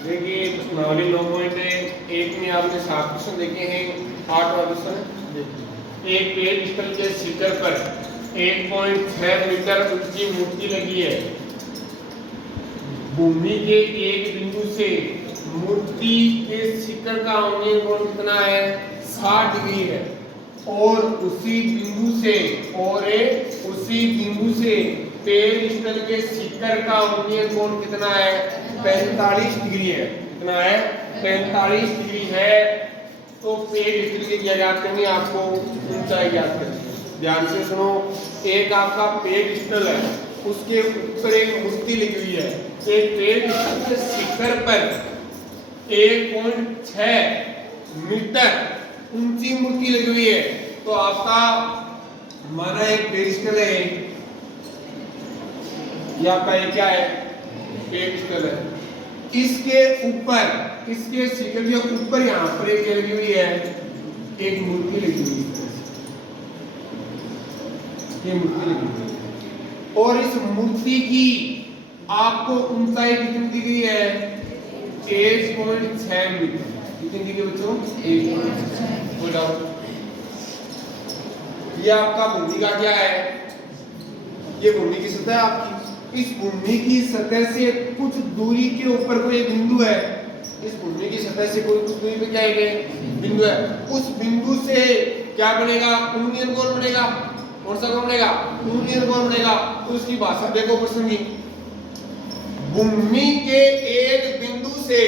देखिए प्रश्नावली 9.1 में आपने 7 क्वेश्चन देखे हैं। 8वां क्वेश्चन, एक पेड़ स्थल के शिखर पर 1.6 मीटर ऊंची मूर्ति लगी है। भूमि के एक बिंदु से मूर्ति के शिखर का औंधे कोण कितना है? 60 डिग्री है। और उसी बिंदु से पेड़ स्थल के शिखर का औंधे कोण कितना है? 45 डिग्री है। कितना है? 45 डिग्री है। तो पेड़ स्थल की क्या ज्ञात करनी है? आपको ऊंचाई ज्ञात करनी है। ध्यान से सुनो, एक आपका पेड़ स्थल है, उसके ऊपर एक मूर्ति लगी हुई है। एक पेड़ स्थल के शिखर पर 1.6 मीटर ऊंची मूर्ति लगी हुई है। तो आपका माना एक पेड़ स्थल है, ये आपका ये क्या है? पेड़ स्थल है। इसके ऊपर, इसके शिखर के ऊपर यहाँ पर एक लगी हुई है, एक मूर्ति लगी हुई है। ये मूर्ति लगी हुई है और इस मूर्ति की आपको ऊंचाई कितनी दी गई है? 1.6 मीटर। कितनी दी गई बच्चों? 1.6। ये आपका भूमि का क्या है? ये भूमि की सतह है आपकी। इस भूमि की सतह से कुछ दूरी के ऊपर कोई बिंदु है। इस भूमि की सतह से कोई कुछ दूरी पे क्या है? बिंदु है। उस बिंदु से क्या बनेगा? यूनियन कोण बनेगा। कौन सा कोण बनेगा? यूनियन कोण बनेगा। तो उसकी भाषा देखो प्रश्न की, भूमि के एक बिंदु से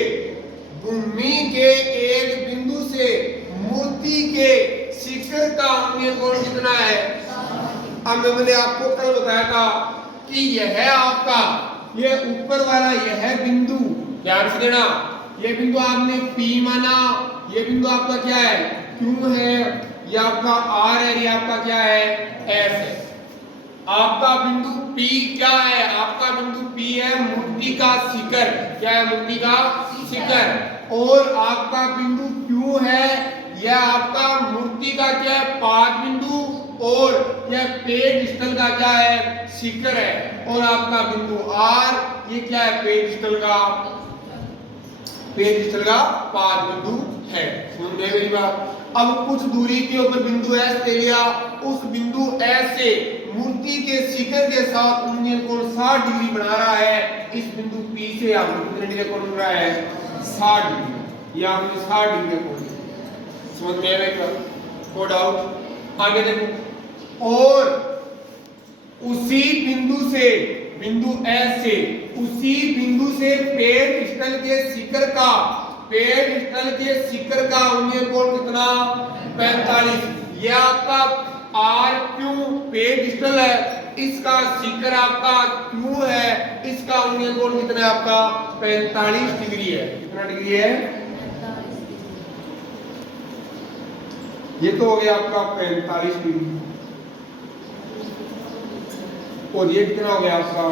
मूर्ति के शिखर का यूनियन कोण कितना है? अब मैंने आपको कल बताया था कि यह आपका ये ऊपर वाला यह बिंदु, ध्यान से देना, ये बिंदु आपने P माना, ये बिंदु आपका क्या है? Q है, ये आपका R है, ये आपका क्या है? S है। आपका बिंदु P क्या है? आपका बिंदु P है मूर्ति का शिखर। क्या है? मूर्ति का शिखर। और आपका बिंदु Q है, यह आपका मूर्ति का क्या है? पाद बिंदु। और यह पेड़ स्थल का क्या है? शिखर है। और आपका बिंदु R, ये क्या है? पेड़ स्थल का पाद बिंदु है। सुन रहे मेरी बात? अब कुछ दूरी के ऊपर बिंदु S ले लिया। उस बिंदु S से मूर्ति के शिखर के साथ यूनियन कोण 60 डिग्री बना रहा है। इस बिंदु P से आपको कितने डिग्री कोण बन रहा है? 60 डिग्री। ये आपने 60 डिग्री का कोण समझ में आएगा? Code out. आगे देखो, और उसी बिंदु से, बिंदु S से, उसी बिंदु से पेड़ स्थल के शिखर का यूनियन कोण कितना? 45। यह आपका RQ पेड़ स्थल है, इसका शिखर आपका Q है, इसका यूनियन कोण कितना है आपका? 45 डिग्री है। कितना डिग्री है? ये तो हो गया आपका 45 डिग्री। और ये कितना हो गया आपका?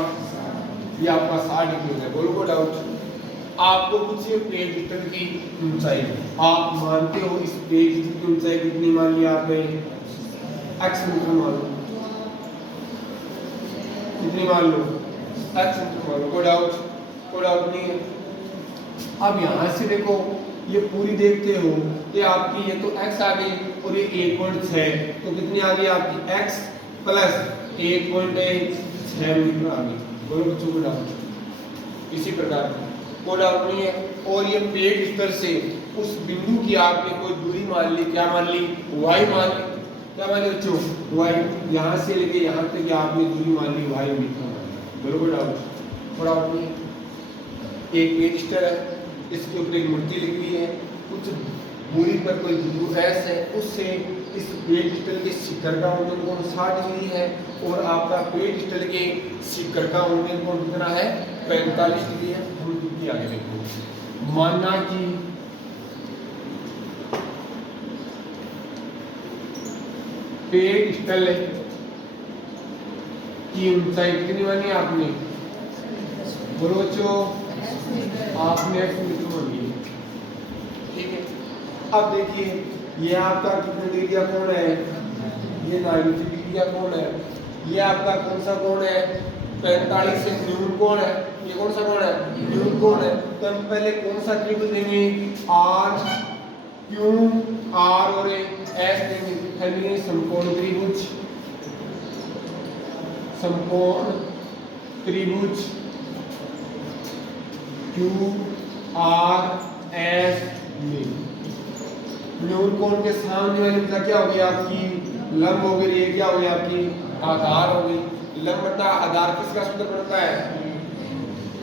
ये आपका 60 डिग्री हो गया। बोलो को डाउट? आपको कुछ पेड़ स्थल की ऊंचाई आप मानते हो, इस पेड़ स्थल की ऊंचाई कितनी मान लिया आपने? x मीटर मान लो। कितनी मान लो? x मीटर मान लो। कोई डाउट नहीं है। अब यहाँ से देखो, ये पूरी देखते हो, ये आपकी ये तो x आ गई और ये 1.6, तो कितनी आ गई आपकी? x प्लस 1.6 मीटर आ गई। बोलो बच्चों को डाउट? इसी प्रकार कोई डाउट नहीं है। और ये पेड़ स्तर से उस बिंदु की आपने कोई दूरी मान ली। क्या मान ली? y मान ली। क्या मान ली बच्चों? y। यहाँ से लेके यहाँ तक आपने दूरी मान ली y मीटर। बोलो कोई डाउट? थोड़ा डाउट नहीं है। एक पेड़ स्तर है, इसके ऊपर एक मूर्ति लगी हुई है, कुछ दूरी पर कोई बिंदु S है, उससे इस पेड़ स्थल के शिखर का यूनियन कोण 60 डिग्री है। और आपका पेड़ स्थल के शिखर का यूनियन कोण कितना है? 45 डिग्री है। हम आगे देखो, माना कि पेड़ स्थल की ऊंचाई कितनी मानी आपने? बोलो बच्चों, आपने x मीटर मानी। ठीक है। अब देखिए, ये आपका कितने डिग्री का कोण है? ये 90 डिग्री का कोण है। ये आपका कौन सा कोण है? 45 से न्यून कोण है। ये कौन सा कोण है? न्यून कोण है। तो हम पहले कौन सा त्रिभुज लेंगे? आर क्यू आर और एस लेंगे। फिर लेंगे समकोण त्रिभुज, समकोण त्रिभुज क्यू आर एस में न्यून कोण के सामने वाली भुजा क्या हो गई आपकी? लंब हो गई। ये क्या हो गई आपकी? आधार हो गई। लंब बटा आधार किसका सूत्र बनता है?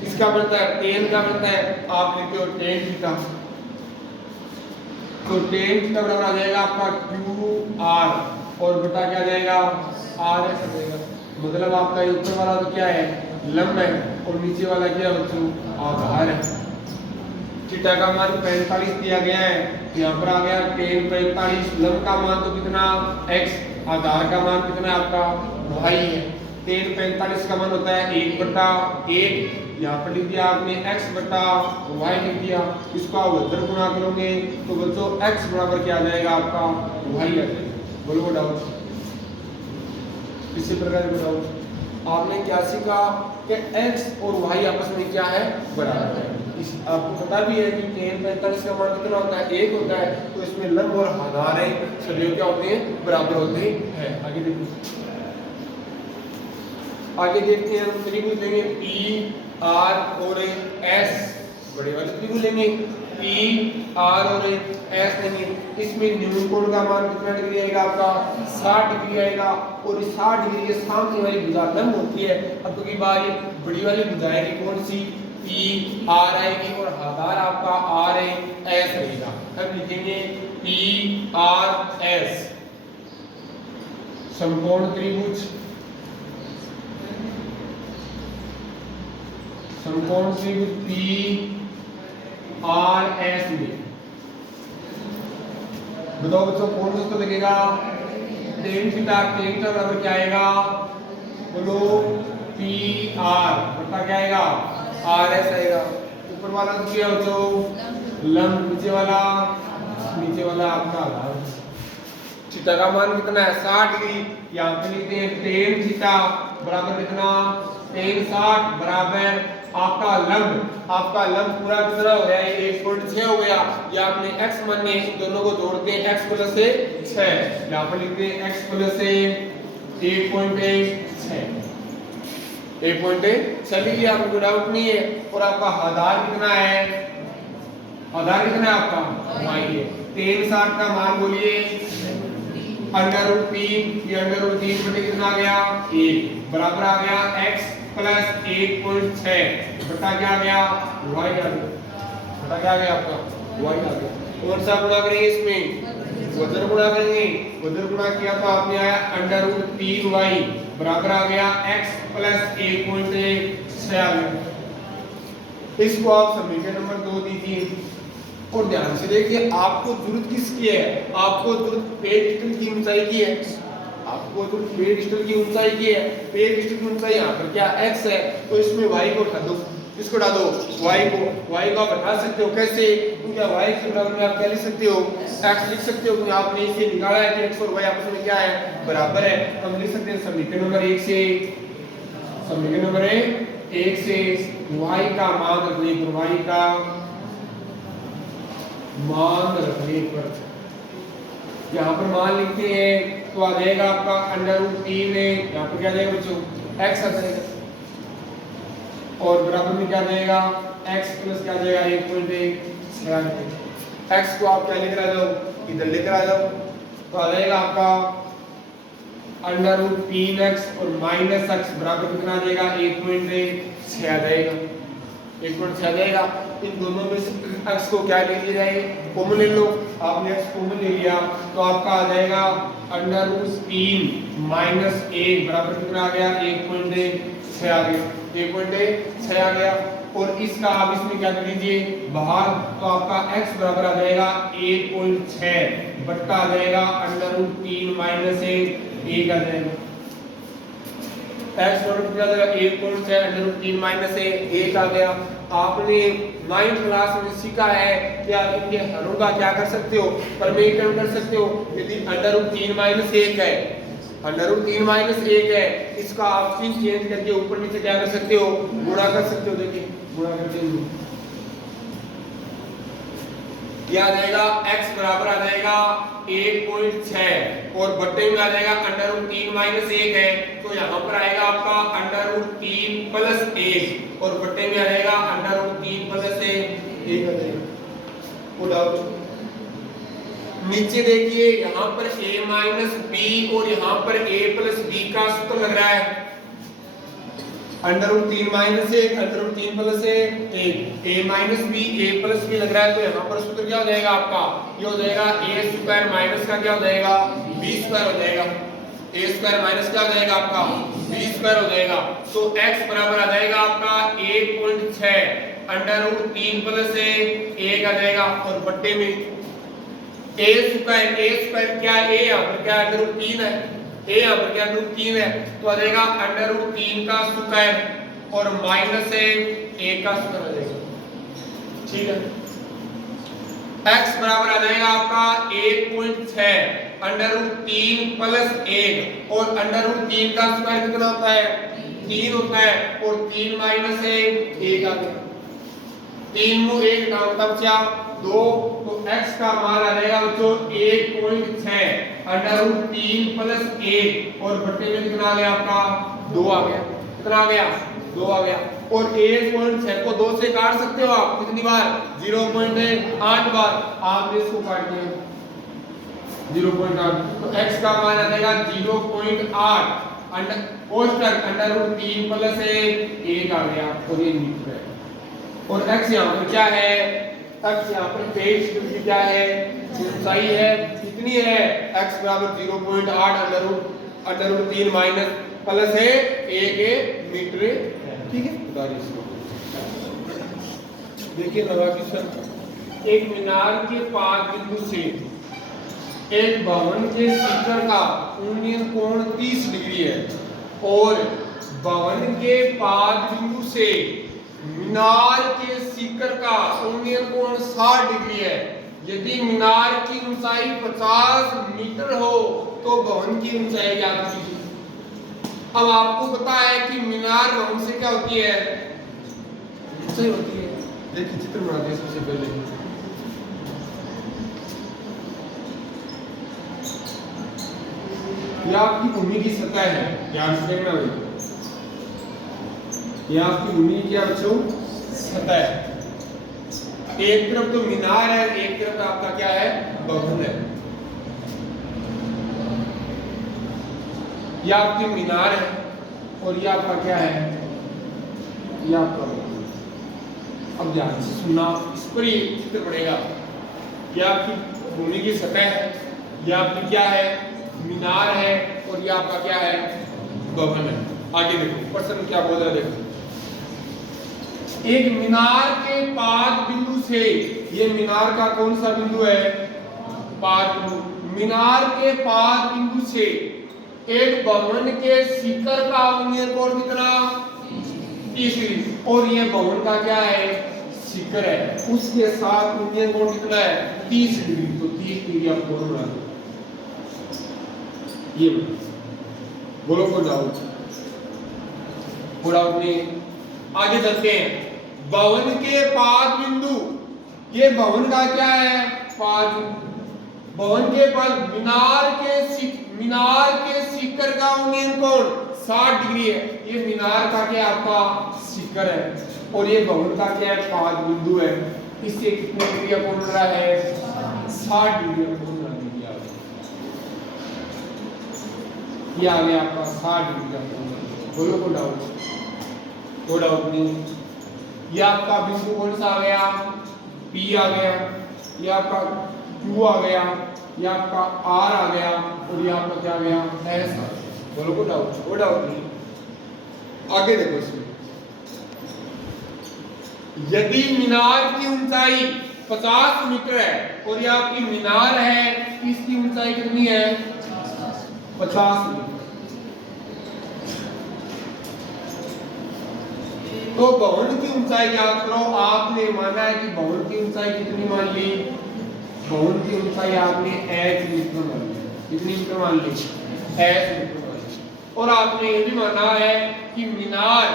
किसका बनता है? टेन का बनता है। आप लिखते हो टेन थीटा, तो टेन थीटा बराबर आ जाएगा आपका क्यू आर और बटा क्या जाएगा? आर एस आ जाएगा। मतलब आपका ये ऊपर वाला तो क्या है? लंब है और नीचे वाला क्या है बच्चों? आधार है। थीटा का मान 45 दिया गया है, यहाँ पर आ गया टेन 45। लंब का मान तो कितना? x, आधार का मान कितना है आपका? y है। टेन 45 का मान होता है 1/1। यहाँ पर लिख दिया आपने x बटा y लिख दिया। इसको आप उधर गुणा करोगे तो बच्चों x बराबर क्या आ जाएगा आपका? y आ जाएगा। बोलो डाउट? इसी प्रकार का डाउट आपने क्या सीखा कि x और y आपस में क्या है? बराबर है। इस आपको पता भी है कि टेन 45 का मान कितना होता है? 1 होता है। तो इसमें लंब और आधार है सदैव क्या होते हैं? बराबर होते हैं। आगे देखिए, आगे देखते हैं हम त्रिभुज लेंगे पी आर और एस। बड़े वाले त्रिभुज लेंगे पी आर और एस लेंगे। इसमें न्यून कोण का मान कितना डिग्री आएगा आपका? 60 डिग्री आएगा। और इस 60 डिग्री के सामने वाली भुजा लंब होती है। अब की बार ये बड़ी वाली भुजा आएगी कौन सी? पी आर आएगी और आधार आपका आर है, एस रहेगा। हम लिखेंगे पी आर एस समकोण त्रिभुज, समकोण त्रिभुज पी आर एस में बताओ बच्चों कौन सा सूत्र लगेगा? Tan theta. टेन थीटा बराबर क्या आएगा? बोलो पी आर बटा क्या आएगा? आर एस आएगा। ऊपर वाला तो क्या हो जो लंब, नीचे वाला आपका आधार। थीटा का मान कितना है? 60 डिग्री। यहाँ पे लिखते हैं टेन थीटा बराबर कितना? टेन 60 बराबर आपका लंब पूरा कितना हो गया? 1.6 हो गया। या आपने x माने, दोनों को जोड़ते हैं x प्लस 6। यहाँ पर लिखते हैं x प्लस 1.6 लिख लिया, आपको डाउट नहीं है। और आपका आधार कितना है? आधार कितना है आपका? y है। टेन 60 का मान बोलिए √3। ये √3 बटे कितना आ गया? 1 बराबर आ गया x प्लस 1.6 बटा क्या आ गया? y आ गया। बटा क्या आ गया आपका? y आ गया। कौन सा गुणा करेंगे इसमें? वजन गुणा करेंगे। वजन गुणा किया तो आपने आया √3y बराबर आ गया x प्लस 1.6 आ गया। इसको आप समीकरण नंबर 2 दीजिए और ध्यान से देखिए आपको जरूरत किसकी है? आपको जरूरत पेज डिस्टल की ऊंचाई की है। आपको जरूरत पेज डिस्टल की ऊंचाई की है। पेज डिस्टल की ऊंचाई यहाँ पर क्या x है, तो इसमें y को हटा दो। इसको हटा दो y को आप हटा सकते हो। कैसे? क्योंकि y के बराबर में आप क्या लिख सकते हो? x लिख सकते हो, क्योंकि आपने इसे निकाला है कि x और y आपस में क्या है? बराबर है। हम लिख सकते हैं समीकरण नंबर 1 से, समीकरण नंबर 1 से y का मान रखने पर, y का मान रखने पर यहाँ पर मान लिखते हैं तो आ जाएगा आपका √3 में, यहाँ पर क्या जाएगा बच्चों? x आ जाएगा और बराबर में क्या जाएगा? x प्लस क्या जाएगा? 1.6 x को आप क्या लेकर आ जाओ? इधर लेकर आ जाओ तो आ जाएगा आपका √3x और -x बराबर कितना आ जाएगा? 1.6 आ जाएगा। 1.6 आ जाएगा। इन दोनों में से x को क्या ले लिया जाए? कॉमन ले लो। आपने x कॉमन ले लिया तो आपका आ जाएगा √3 - 1 बराबर कितना आ गया? 1.6 आ गया। 1.6 आ गया। और इसका आप इसमें क्या कर लीजिए? बाहर, तो आपका x बराबर आ जाएगा 1.6 बट्टा आ जाएगा √3 - 1 आ जाएगा। x बराबर कितना आ जाएगा? 1.6 √3 - 1 आ गया। आपने 9th क्लास में सीखा है कि आप इनके हरों का क्या कर सकते हो? परम्यूटेशन कर सकते हो। यदि √3 - 1 है, अंडर रूट 3 माइनस 1 है, इसका आप चिन्ह चेंज करके ऊपर नीचे क्या कर सकते हो, गुणा कर सकते हो। देखिए गुणा करते हो क्या आ जाएगा, x बराबर आ जाएगा 1.6 और बट्टे में आ जाएगा अंडर रूट 3 माइनस 1 है, तो यहाँ पर आएगा आपका अंडर रूट 3 प्लस 1 और बट्टे में आ जाएगा अंडर रूट 3 प्लस 1 आ जाएगा। वो डाउट नीचे देखिए, यहाँ पर a माइनस बी और यहाँ पर a प्लस बी का सूत्र लग रहा है, under root 3 minus 1 under root 3 plus 1 a minus b a plus b लग रहा है, तो यहाँ पर सूत्र क्या हो जाएगा आपका, ये हो जाएगा a स्क्वायर माइनस का क्या हो जाएगा b स्क्वायर हो जाएगा, a स्क्वायर माइनस क्या हो जाएगा आपका b स्क्वायर हो जाएगा। तो x बराबर आ जाएगा आपका 1.6 अंडर रूट 3 प्लस 1 आ जाएगा और बट्टे में a स्क्वायर क्या है, a यहाँ पर क्या अंडर रूट 3 है, a यहाँ पर क्या अंडर रूट 3 है, तो आ जाएगा अंडर रूट 3 का स्क्वायर और माइनस a का स्क्वायर आ जाएगा। ठीक है, x बराबर आ जाएगा आपका 1.6 अंडर रूट 3 प्लस 1 और अंडर रूट 3 का स्क्वायर कितना होता है, 3 होता है और 3 माइनस 1 आ गया, 3 में 1 का मतलब क्या 2, तो x का मान आ जाएगा बच्चों 1.6 अंडर रूट 3 प्लस 1 और बट्टे में कितना आ गया आपका 2 आ गया, कितना आ गया 2 आ गया। और 1.6 को 2 से काट सकते हो आप कितनी बार, 0.8 बार, आपने इसको काट दिया 0.8, तो x का मान आ जाएगा 0.8 अंडर कोष्टक अंडर रूट 3 प्लस 1 आ गया और ये मीटर है। और x यहाँ पर क्या है, x यहाँ पर पेज की क्या है, ऊंचाई है, कितनी है x बराबर 0.8 अंडर रूट 3 माइनस प्लस है 1 मीटर है। ठीक है, बता दीजिए। देखिए नवा क्वेश्चन, एक मीनार के पाद बिंदु से एक भवन के शिखर का उन्नयन कोण 30 डिग्री है और भवन के पाद बिंदु से मीनार के शिखर का उन्नयन कोण 60 डिग्री है। यदि मीनार की ऊंचाई 50 मीटर हो तो भवन की ऊंचाई ज्ञात कीजिए। अब आपको पता है कि मीनार भवन से क्या होती है, ऊंचाई होती है। देखिए चित्र बनाते हैं सबसे पहले, यह आपकी भूमि की सतह है, ध्यान से देखना भाई, यह आपकी भूमि की क्या बच्चों सतह है। एक तरफ तो मीनार है, एक तरफ आपका क्या है भवन है। यह आपकी मीनार है और यह आपका क्या है, यह आपका भवन। अब ध्यान से सुनना, इस पर ही चित्र पड़ेगा। यह आपकी भूमि की सतह है, यह आपकी क्या है मीनार है और यह आपका क्या है भवन है। आगे देखो प्रश्न क्या बोल रहा है, देखो एक मीनार के पाद बिंदु से, ये मीनार का कौन सा बिंदु है, पाद बिंदु, मीनार के पाद बिंदु से एक भवन के शिखर का उन्नयन कोण कितना 30 डिग्री और ये भवन का क्या है शिखर है, उसके साथ उन्नयन कोण कितना है 30 डिग्री, तो 30 डिग्री आप कोण बना दो। ये बोलो को डाउट, डाउट नहीं। आगे चलते हैं, भवन के पाद बिंदु, ये भवन का क्या है पाद, भवन के पाद मीनार के शिखर का उन्नयन कोण 60 डिग्री है। ये मीनार का क्या आपका शिखर है और ये भवन का क्या है पाद बिंदु है, इससे कितने डिग्री का कोण बन रहा है 60 डिग्री का कोण बना दिया। ये आ गया आपका 60 डिग्री का कोण। बोलो को डाउट नहीं। ये आपका बिंदु कौन सा आ गया P आ गया, ये आपका Q आ गया, ये आपका R आ गया और ये आपका क्या आ गया S। बोलो को डाउट नहीं। आगे देखो इसमें, यदि मीनार की ऊंचाई 50 मीटर है और ये आपकी मीनार है, इसकी ऊंचाई कितनी है 50 मीटर, तो भवन की ऊंचाई याद करो। आपने माना है कि भवन की ऊंचाई कितनी मान ली, भवन की ऊंचाई आपने h मीटर मान ली, कितनी मीटर मान ली एस मीटर मानी। और आपने ये भी माना है कि मीनार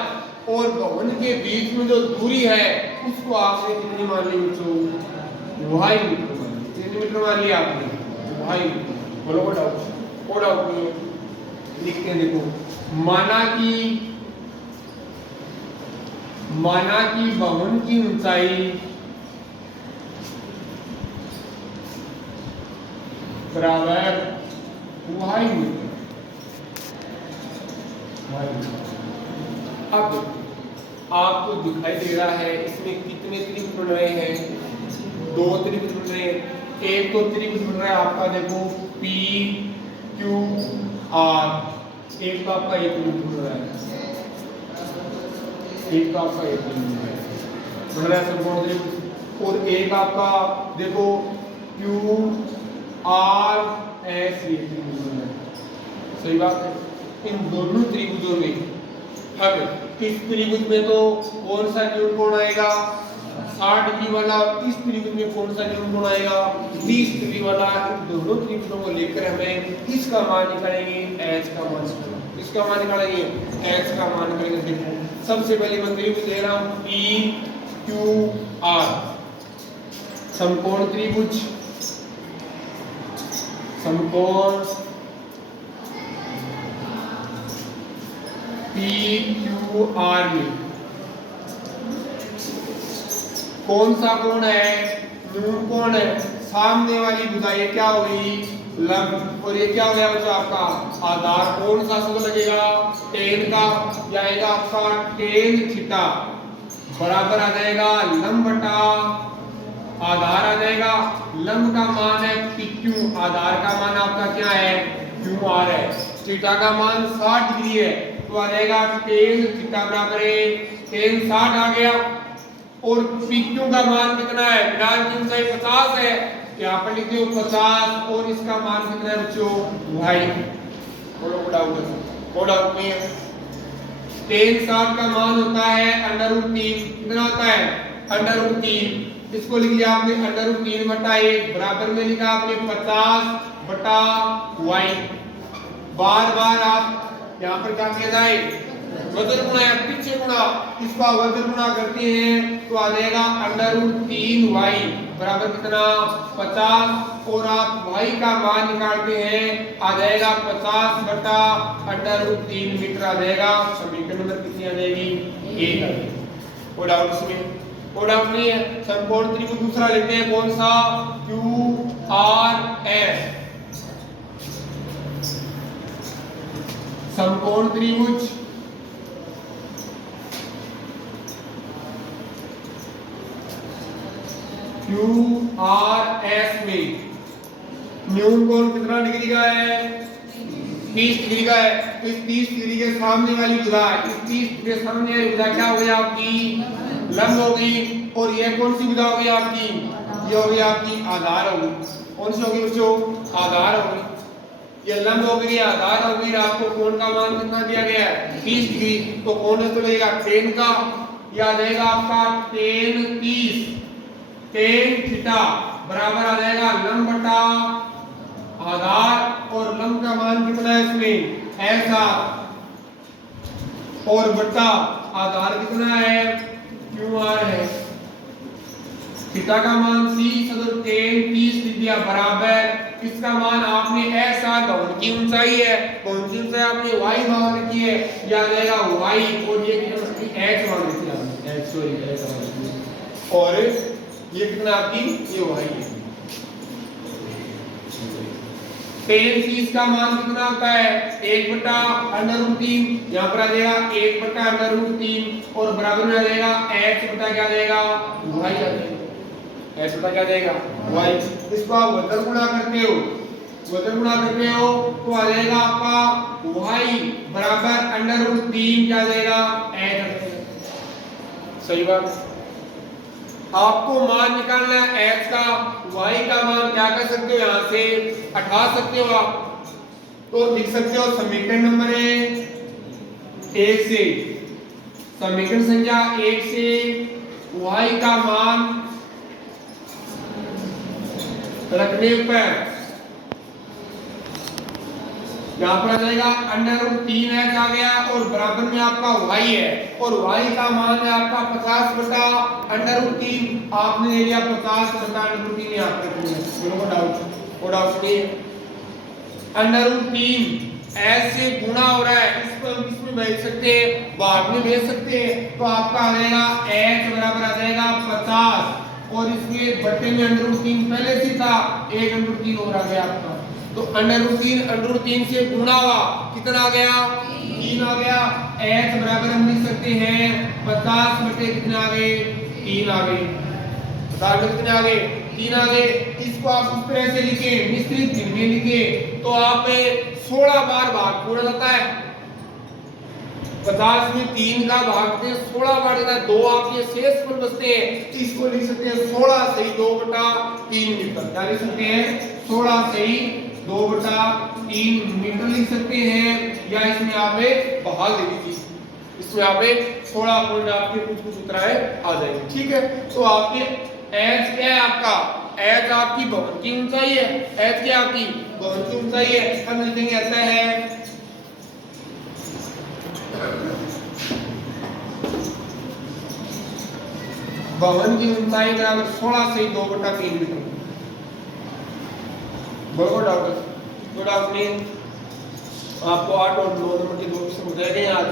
और भवन के बीच में जो दूरी है उसको आपने कितनी मान ली बच्चों? 2.5 मीटर मान ली। कितने मीटर मान लिया आपने? 2.5 मीटर। बोलो कोई डाउट नहीं है? लिखते हैं देखो, माना कि भवन की ऊंचाई बराबर 2.5 मीटर। अब आपको दिखाई दे रहा है इसमें कितने त्रिभुज बन रहे हैं? 2 त्रिभुज बन रहे हैं। एक तो त्रिभुज बन रहा है आपका देखो पी क्यू आर, एक तो आपका एक त्रिभुज बन रहा है, एक तो आपका एक त्रिभुज बन रहा है समकोण त्रिभुज, और एक आपका देखो क्यू आर एस ये त्रिभुज बन रहा है। सही बात है। इन दोनों त्रिभुजों में अब इस त्रिभुज में तो कौन सा न्यून कोण आएगा? 60 डिग्री वाला। इस त्रिभुज में कौन सा न्यून कोण आएगा? 30 डिग्री वाला। इन दोनों त्रिभुजों को लेकर हमें किसका मान निकालेंगे? एच का मान। किसका मान निकालेंगे? एच का मान निकालेंगे। देखो सबसे पहले मैं त्रिभुज ले रहा हूं पी क्यू आर, समकोण त्रिभुज, समकोण पी क्यू आर में कौन सा कोण है? न्यून कोण है। सामने वाली भुजा ये क्या हो गई? लंब। और ये क्या हो गया बच्चों आपका? आधार। कौन सा सूत्र लगेगा? टेन का। या आएगा आपका टेन थीटा बराबर आ जाएगा लंब बटा आधार आ जाएगा। लंब का मान है PQ, आधार का मान आपका क्या है? QR है। थीटा का मान 60 डिग्री है तो आ जाएगा टेन थीटा बराबर है टेन 60 आ गया। और PQ का मान कितना है? मीनार की ऊंचाई 50 है, यहाँ पर लिख दो 50, और इसका मान कितना है बच्चों? 2.5। बोलो कोई डाउट नहीं है? टेन 60 का मान होता है √3। कितना होता है? √3। इसको लिख लिया आपने √3 बटा 1, बराबर में लिखा आपने 50 बटा y। बार बार आप यहाँ पर क्या किया जाए? वजन गुणा या पीछे गुणा, इसका वजन गुणा करते हैं तो आ जाएगा √3y बराबर कितना? 50। और आप y का मान निकालते हैं आ जाएगा 50 बटा √3 मीटर आ जाएगा। समीकरण नंबर कितनी आ जाएगी? 1 आ जाएगी। कोई डाउट इसमें? कोई डाउट नहीं है? समकोण त्रिभुज दूसरा लेते हैं, कौन सा? QRS, समकोण त्रिभुज QRS में न्यून कोण कितना डिग्री का है? 30 डिग्री का है। इस 30 डिग्री के सामने वाली भुजा, इस 30 डिग्री के सामने वाली भुजा क्या हो गई आपकी? लंब हो गई। और ये कौन सी भुजा हो गई आपकी? ये हो गई आपकी आधार हो गई। कौन सी हो गई बच्चों? आधार हो गई। ये लंब हो गई, आधार हो गई। आपको कोण का मान कितना दिया गया है? 30 डिग्री। तो कोण तो लगेगा टेन का, या जाएगा आपका टेन 30 टेन थीटा बराबर आ जाएगा लंब बटा आधार। और लंब का मान कितना है इसमें? ऐसा। और बटा आधार कितना है? QR है। थीटा का मान c सदुर टेन 30 दिया बराबर, इसका मान आपने ऐसा भवन की ऊंचाई है, भवन की ऊंचाई आपने y मान रखी है, या जाएगा y, और ये कितनी x मान रखी है आपने, x सॉरी x मान रखी है, और ये कितना आपकी? ये y है। टेन 30 का मान कितना होता है? 1 बटा √3, यहाँ पर आ जाएगा 1 बटा √3, और बराबर में आ जाएगा x बटा क्या जाएगा? y आ जाएगा। x बटा क्या जाएगा? y। इसको आप वजन गुणा करते हो, वजन गुणा करते हो तो आ जाएगा आपका y बराबर √3 क्या जाएगा? x। सही बात। आपको मान निकालना है x का, y का मान क्या कर सकते हो? यहाँ से हटा सकते हो आप, तो लिख सकते हो समीकरण नंबर 1 से, समीकरण संख्या 1 से y का मान रखने पर यहाँ पर आ जाएगा √3h आ गया और बराबर में आपका y है और y का मान है आपका 50 बटा √3। आपने ले लिया 50 बटा √3 यहाँ पर कोई डाउट नहीं। √3 ऐसे गुणा हो रहा है, इसको हम किसमें भेज सकते हैं, भाग में भेज सकते हैं। तो आपका आ जाएगा h बराबर आ जाएगा 50 और इसमें बटे में √3 पहले से था, 1 √3 और आ गया आपका। तो √3 से गुणा हुआ कितना आ गया, 3 आ गया। h बराबर हम लिख सकते हैं 50 बटे कितने आ गए, 3 आ गए। 50 बटे कितने आ गए, 3 आ गए। इसको आप उस तरह से लिखे, मिश्रित चिन्ह में लिखे तो आप 16 बार भाग पूरा जाता है। 50 में 3 का भाग से 16 बार जाता है, 2 आपके शेषफल बचते हैं। इसको लिख सकते हैं 16 से 2/3 मीटर। क्या लिख सकते हैं, 16 से 2/3 मीटर लिख सकते हैं। या इसमें आप भाग दे दीजिए, इसमें आप 16 पॉइंट आपके कुछ उत्तराएं आ जाएंगे। ठीक है, तो आपके h क्या है, आपका h आपकी भवन की ऊंचाई है। h क्या आपकी भवन की ऊंचाई है। हम लिखेंगे ऐसा है भवन की ऊंचाई बराबर 16 से 2/3 मीटर। बोलो डाउट नहीं। आपको 8 और 9 नंबर के 2 क्वेश्चन हो जाएंगे आज।